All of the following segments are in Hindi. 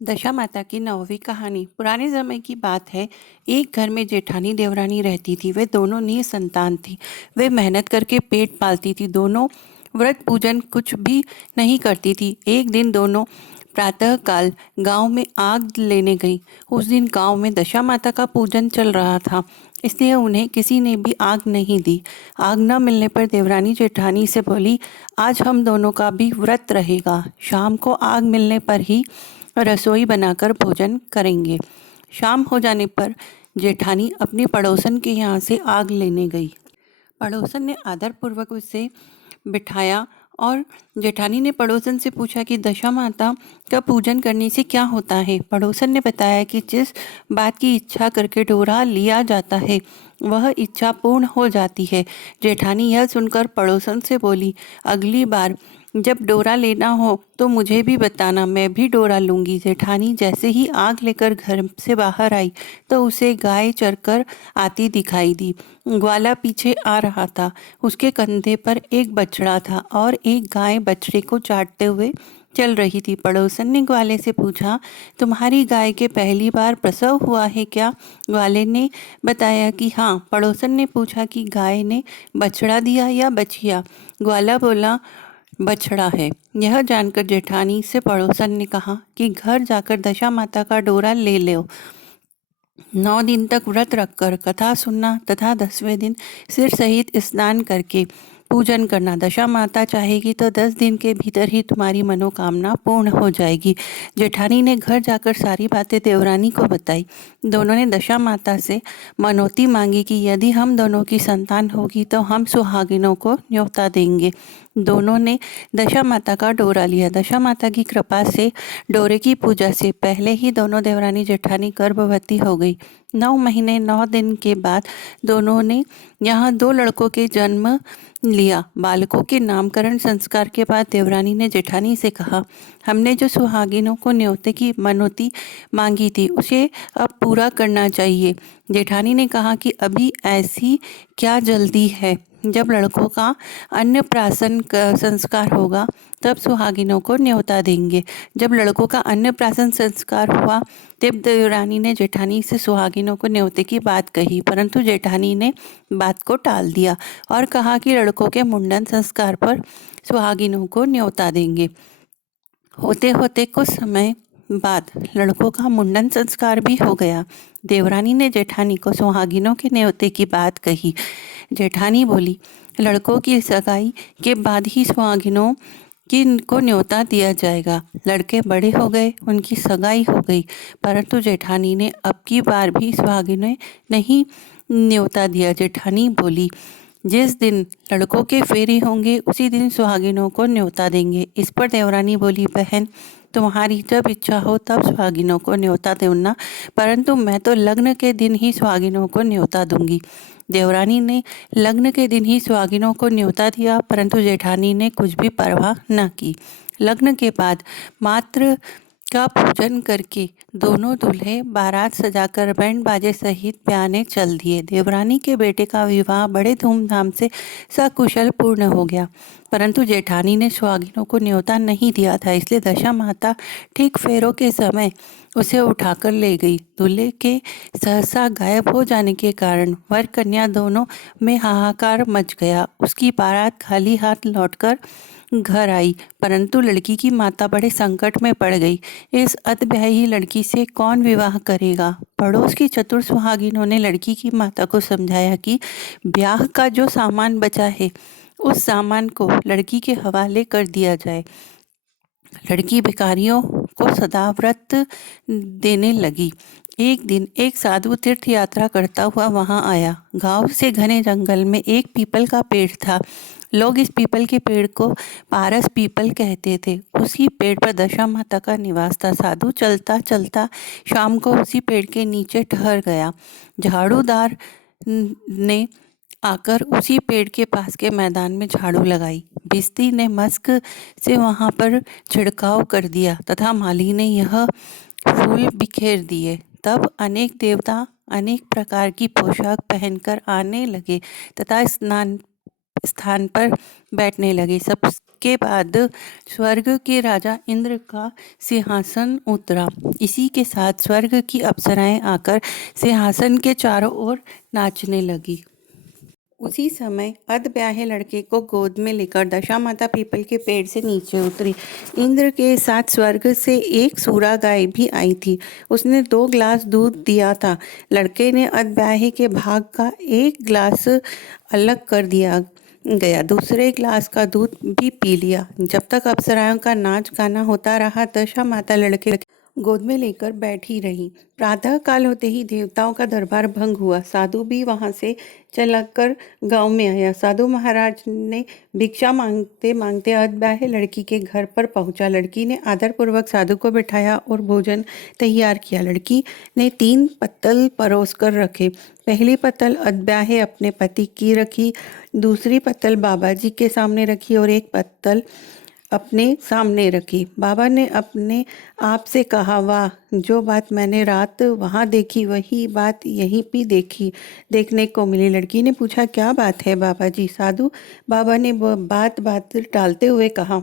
दशा माता की 9वीं कहानी। पुराने समय की बात है। एक घर में जेठानी देवरानी रहती थी। वे दोनों निसंतान थी। वे मेहनत करके पेट पालती थी। दोनों व्रत पूजन कुछ भी नहीं करती थी। एक दिन दोनों प्रातःकाल गांव में आग लेने गई। उस दिन गांव में दशा माता का पूजन चल रहा था, इसलिए उन्हें किसी ने भी आग नहीं दी। आग न मिलने पर देवरानी जेठानी से बोली, आज हम दोनों का भी व्रत रहेगा। शाम को आग मिलने पर ही रसोई बनाकर भोजन करेंगे। शाम हो जाने पर जेठानी अपनी पड़ोसन के यहाँ से आग लेने गई। पड़ोसन ने आदरपूर्वक उसे बिठाया और जेठानी ने पड़ोसन से पूछा कि दशा माता का पूजन करने से क्या होता है। पड़ोसन ने बताया कि जिस बात की इच्छा करके डोरा लिया जाता है वह इच्छा पूर्ण हो जाती है। जेठानी यह सुनकर पड़ोसन से बोली, अगली बार जब डोरा लेना हो तो मुझे भी बताना, मैं भी डोरा लूंगी। जेठानी जैसे ही आग लेकर घर से बाहर आई तो उसे गाय चरकर आती दिखाई दी। ग्वाला पीछे आ रहा था। उसके कंधे पर एक बछड़ा था और एक गाय बछड़े को चाटते हुए चल रही थी। पड़ोसन ने ग्वाले से पूछा, तुम्हारी गाय के पहली बार प्रसव हुआ है क्या? ग्वाले ने बताया कि हाँ। पड़ोसन ने पूछा कि गाय ने बछड़ा दिया या बछिया? ग्वाला बोला, बछड़ा है। यह जानकर जेठानी से पड़ोसन ने कहा कि घर जाकर दशा माता का डोरा ले लो। 9 दिन तक व्रत रखकर कथा सुनना तथा 10वें दिन सिर सहित स्नान करके पूजन करना। दशा माता चाहेगी तो 10 दिन के भीतर ही तुम्हारी मनोकामना पूर्ण हो जाएगी। जेठानी ने घर जाकर सारी बातें देवरानी को बताई। दोनों ने दशा माता से मनौती मांगी कि यदि हम दोनों की संतान होगी तो हम सुहागिनों को न्योता देंगे। दोनों ने दशा माता का डोरा लिया। दशा माता की कृपा से डोरे की पूजा से पहले ही दोनों देवरानी जेठानी गर्भवती हो गई। 9 महीने 9 दिन के बाद दोनों ने यहाँ 2 लड़कों के जन्म लिया। बालकों के नामकरण संस्कार के बाद देवरानी ने जेठानी से कहा, हमने जो सुहागिनों को न्योते की मनौती मांगी थी उसे अब पूरा करना चाहिए। जेठानी ने कहा कि अभी ऐसी क्या जल्दी है, जब लड़कों का अन्नप्राशन संस्कार होगा तब सुहागिनों को न्योता देंगे। जब लड़कों का अन्नप्राशन संस्कार हुआ तब देवरानी ने जेठानी से सुहागिनों को न्योते की बात कही, परंतु जेठानी ने बात को टाल दिया और कहा कि लड़कों के मुंडन संस्कार पर सुहागिनों को न्योता देंगे। होते होते कुछ समय बाद लड़कों का मुंडन संस्कार भी हो गया। देवरानी ने जेठानी को सुहागिनों के न्योते की बात कही। जेठानी बोली, लड़कों की सगाई के बाद ही सुहागिनों को न्योता दिया जाएगा। लड़के बड़े हो गए, उनकी सगाई हो गई, परंतु जेठानी ने अब की बार भी सुहागिनें नहीं न्योता दिया। जेठानी बोली, जिस दिन लड़कों के फेरे होंगे उसी दिन सुहागिनों को न्योता देंगे। इस पर देवरानी बोली, बहन तुम्हारी जब इच्छा हो तब सुहागिनों को न्योता देना, परंतु मैं तो लग्न के दिन ही सुहागिनों को न्योता दूंगी। देवरानी ने लग्न के दिन ही सुहागिनों को न्योता दिया, परंतु जेठानी ने कुछ भी परवाह न की। लग्न के बाद मात्र का पूजन करके दोनों दूल्हे बारात सजाकर बैंड बाजे सहित ब्याने चल दिए। देवरानी के बेटे का विवाह बड़े धूमधाम से सकुशल पूर्ण हो गया, परंतु जेठानी ने सुहागिनों को न्योता नहीं दिया था, इसलिए दशा माता ठीक फेरों के समय उसे उठाकर ले गई। दूल्हे के सहसा गायब हो जाने के कारण वर कन्या दोनों में हाहाकार मच गया। उसकी बारात खाली हाथ लौटकर घर आई, परंतु लड़की की माता बड़े संकट में पड़ गई। इस अतब्याही लड़की से कौन विवाह करेगा? पड़ोस की चतुर सुहागिनों ने लड़की की माता को समझाया कि ब्याह का जो सामान बचा है उस सामान को लड़की के हवाले कर दिया जाए। लड़की भिखारियों को सदाव्रत देने लगी। एक दिन एक साधु तीर्थ यात्रा करता हुआ वहां आया। गांव से घने जंगल में एक पीपल का पेड़ था। लोग इस पीपल के पेड़ को पारस पीपल कहते थे। उसी पेड़ पर दशा माता का निवास था। साधु चलता चलता शाम को उसी पेड़ के नीचे ठहर गया। झाड़ूदार ने आकर उसी पेड़ के पास के मैदान में झाड़ू लगाई। भिस्ती ने मस्क से वहां पर छिड़काव कर दिया तथा माली ने यह फूल बिखेर दिए। तब अनेक देवता अनेक प्रकार की पोशाक पहनकर आने लगे तथा स्नान स्थान पर बैठने लगे। सबके बाद स्वर्ग के राजा इंद्र का सिंहासन उतरा। इसी के साथ स्वर्ग की अप्सराएं आकर सिंहासन के चारों ओर नाचने लगी। उसी समय अधब्याहे लड़के को गोद में लेकर दशा माता पीपल के पेड़ से नीचे उतरी। इंद्र के साथ स्वर्ग से एक सूरा गाय भी आई थी। उसने 2 गिलास दूध दिया था। लड़के ने अधब्याहे के भाग का 1 गिलास अलग कर दिया गया, दूसरे गिलास का दूध भी पी लिया। जब तक अप्सराओं का नाच गाना होता रहा, दशा माता लड़के गोद में लेकर बैठी रही। प्रातः काल होते ही देवताओं का दरबार भंग हुआ। साधु भी वहां से चलकर गांव में आया। साधु महाराज ने भिक्षा मांगते मांगते अधब्याहे लड़की के घर पर पहुंचा। लड़की ने आदरपूर्वक साधु को बिठाया और भोजन तैयार किया। लड़की ने 3 पत्तल परोस कर रखे। पहली पत्तल अधब्याहे अपने पति की रखी, दूसरी पत्तल बाबा जी के सामने रखी और एक पत्तल अपने सामने रखी। बाबा ने अपने आप से कहा, वाह, जो बात मैंने रात वहाँ देखी वही बात यहीं भी देखने को मिली। लड़की ने पूछा, क्या बात है बाबा जी? साधु बाबा ने बात बात टालते हुए कहा,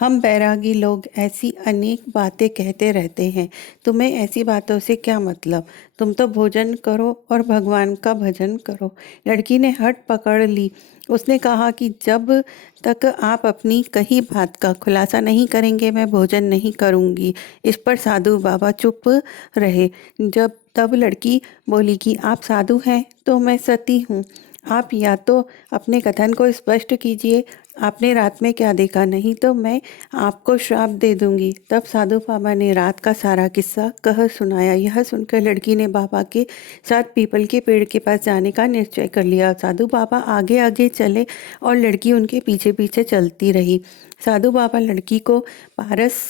हम बैरागी लोग ऐसी अनेक बातें कहते रहते हैं, तुम्हें ऐसी बातों से क्या मतलब? तुम तो भोजन करो और भगवान का भजन करो। लड़की ने हट पकड़ ली। उसने कहा कि जब तक आप अपनी कही बात का खुलासा नहीं करेंगे, मैं भोजन नहीं करूंगी। इस पर साधु बाबा चुप रहे। तब लड़की बोली कि आप साधु हैं तो मैं सती हूँ। आप या तो अपने कथन को स्पष्ट कीजिए, आपने रात में क्या देखा, नहीं तो मैं आपको श्राप दे दूंगी। तब साधु बाबा ने रात का सारा किस्सा कह सुनाया। यह सुनकर लड़की ने बाबा के साथ पीपल के पेड़ के पास जाने का निश्चय कर लिया। साधु बाबा आगे आगे चले और लड़की उनके पीछे पीछे चलती रही। साधु बाबा लड़की को पारस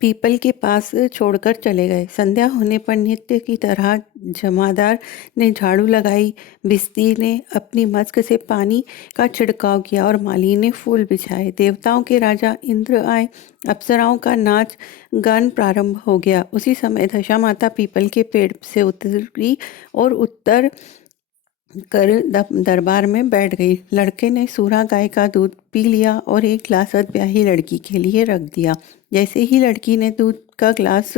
पीपल के पास छोड़कर चले गए। संध्या होने पर नित्य की तरह जमादार ने झाड़ू लगाई, भिस्ती ने अपनी मस्क से पानी का छिड़काव किया और माली ने फूल बिछाए। देवताओं के राजा इंद्र आए। अप्सराओं का नाच गान प्रारंभ हो गया। उसी समय दशा माता पीपल के पेड़ से उतरी और उत्तर कर दरबार में बैठ गई। लड़के ने सूरा गाय का दूध पी लिया और एक गिलास अधब्याही लड़की के लिए रख दिया। जैसे ही लड़की ने दूध का गिलास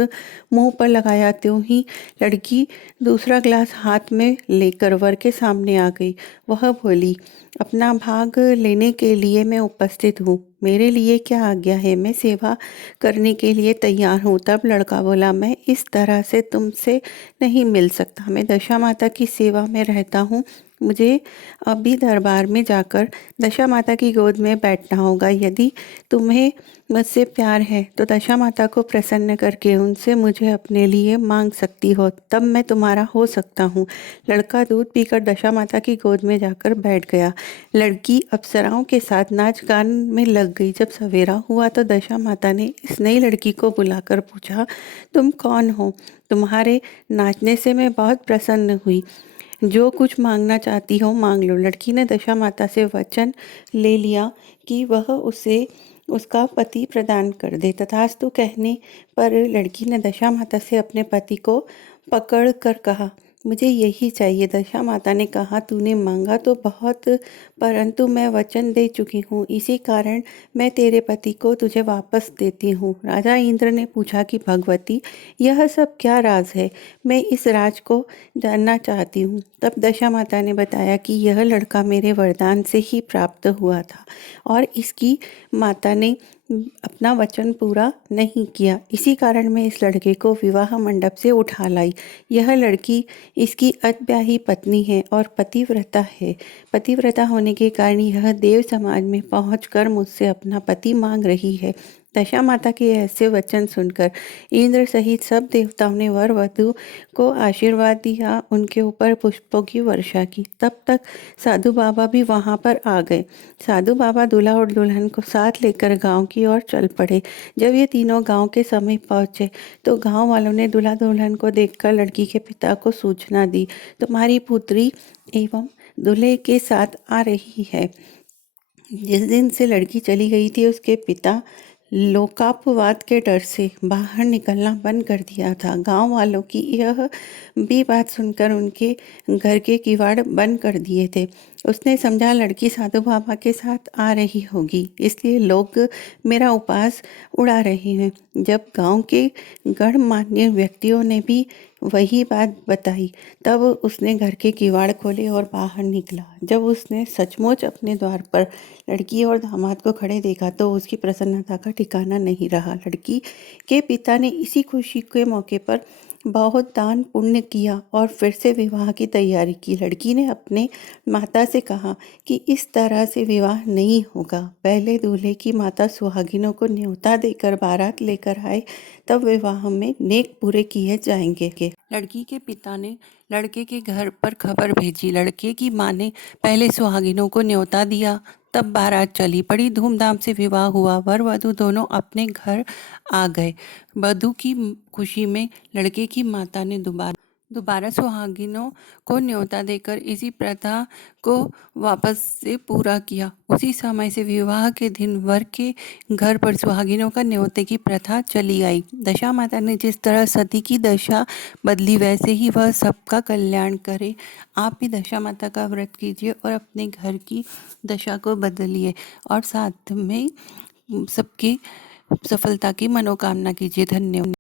मुंह पर लगाया, त्यों ही लड़की दूसरा गिलास हाथ में लेकर वर के सामने आ गई। वह बोली, अपना भाग लेने के लिए मैं उपस्थित हूँ, मेरे लिए क्या आज्ञा है? मैं सेवा करने के लिए तैयार हूँ। तब लड़का बोला, मैं इस तरह से तुमसे नहीं मिल सकता। मैं दशा माता की सेवा में रहता हूँ। मुझे अभी दरबार में जाकर दशा माता की गोद में बैठना होगा। यदि तुम्हें मुझसे प्यार है तो दशा माता को प्रसन्न करके उनसे मुझे अपने लिए मांग सकती हो, तब मैं तुम्हारा हो सकता हूँ। लड़का दूध पीकर दशा माता की गोद में जाकर बैठ गया। लड़की अप्सराओं के साथ नाच गान में लग गई। जब सवेरा हुआ तो दशा माता ने इस नई लड़की को बुलाकर पूछा, तुम कौन हो? तुम्हारे नाचने से मैं बहुत प्रसन्न हुई। जो कुछ मांगना चाहती हो मांग लो। लड़की ने दशा माता से वचन ले लिया कि वह उसे उसका पति प्रदान कर दे। तथास्तु कहने पर लड़की ने दशा माता से अपने पति को पकड़ कर कहा, मुझे यही चाहिए। दशा माता ने कहा, तूने मांगा तो बहुत, परंतु मैं वचन दे चुकी हूँ, इसी कारण मैं तेरे पति को तुझे वापस देती हूँ। राजा इंद्र ने पूछा कि भगवती, यह सब क्या राज है? मैं इस राज को जानना चाहती हूँ। तब दशा माता ने बताया कि यह लड़का मेरे वरदान से ही प्राप्त हुआ था और इसकी माता ने अपना वचन पूरा नहीं किया, इसी कारण मैं इस लड़के को विवाह मंडप से उठा लाई। यह लड़की इसकी अधब्याही पत्नी है और पतिव्रता है। पतिव्रता होने के कारण यह देव समाज में पहुंचकर मुझसे अपना पति मांग रही है। दशा माता के ऐसे वचन सुनकर इंद्र सहित सब देवताओं ने वर वधु को आशीर्वाद दिया, उनके ऊपर पुष्पों की वर्षा की। तब तक साधु बाबा भी वहां पर आ गए। साधु बाबा दूल्हा और दुल्हन को साथ लेकर गांव की ओर चल पड़े। जब ये तीनों गांव के समीप पहुंचे तो गांव वालों ने दूल्हा दुल्हन को देखकर लड़की के पिता को सूचना दी, तुम्हारी पुत्री एवं दूल्हे के साथ आ रही है। जिस दिन से लड़की चली गई थी, उसके पिता लोकापवाद के डर से बाहर निकलना बंद कर दिया था। गांव वालों की यह भी बात सुनकर उनके घर के किवाड़ बंद कर दिए थे। उसने समझा लड़की साधु बाबा के साथ आ रही होगी, इसलिए लोग मेरा उपवास उड़ा रहे हैं। जब गांव के गणमान्य व्यक्तियों ने भी वही बात बताई, तब उसने घर के किवाड़ खोले और बाहर निकला। जब उसने सचमुच अपने द्वार पर लड़की और दामाद को खड़े देखा तो उसकी प्रसन्नता का ठिकाना नहीं रहा। लड़की के पिता ने इसी खुशी के मौके पर बहुत दान पुण्य किया और फिर से विवाह की तैयारी की। लड़की ने अपने माता से कहा कि इस तरह से विवाह नहीं होगा। पहले दूल्हे की माता सुहागिनों को न्योता देकर बारात लेकर आए, तब विवाह में नेक पूरे किए जाएंगे। लड़की के पिता ने लड़के के घर पर खबर भेजी। लड़के की माँ ने पहले सुहागिनों को न्योता दिया, तब बारात चली। बड़ी धूमधाम से विवाह हुआ। वर वधू दोनों अपने घर आ गए। वधू की खुशी में लड़के की माता ने दोबारा सुहागिनों को न्योता देकर इसी प्रथा को वापस से पूरा किया। उसी समय से विवाह के दिन वर के घर पर सुहागिनों का न्योते की प्रथा चली आई। दशा माता ने जिस तरह सती की दशा बदली, वैसे ही वह सबका कल्याण करे। आप भी दशा माता का व्रत कीजिए और अपने घर की दशा को बदलिए और साथ में सबकी सफलता की मनोकामना कीजिए। धन्यवाद।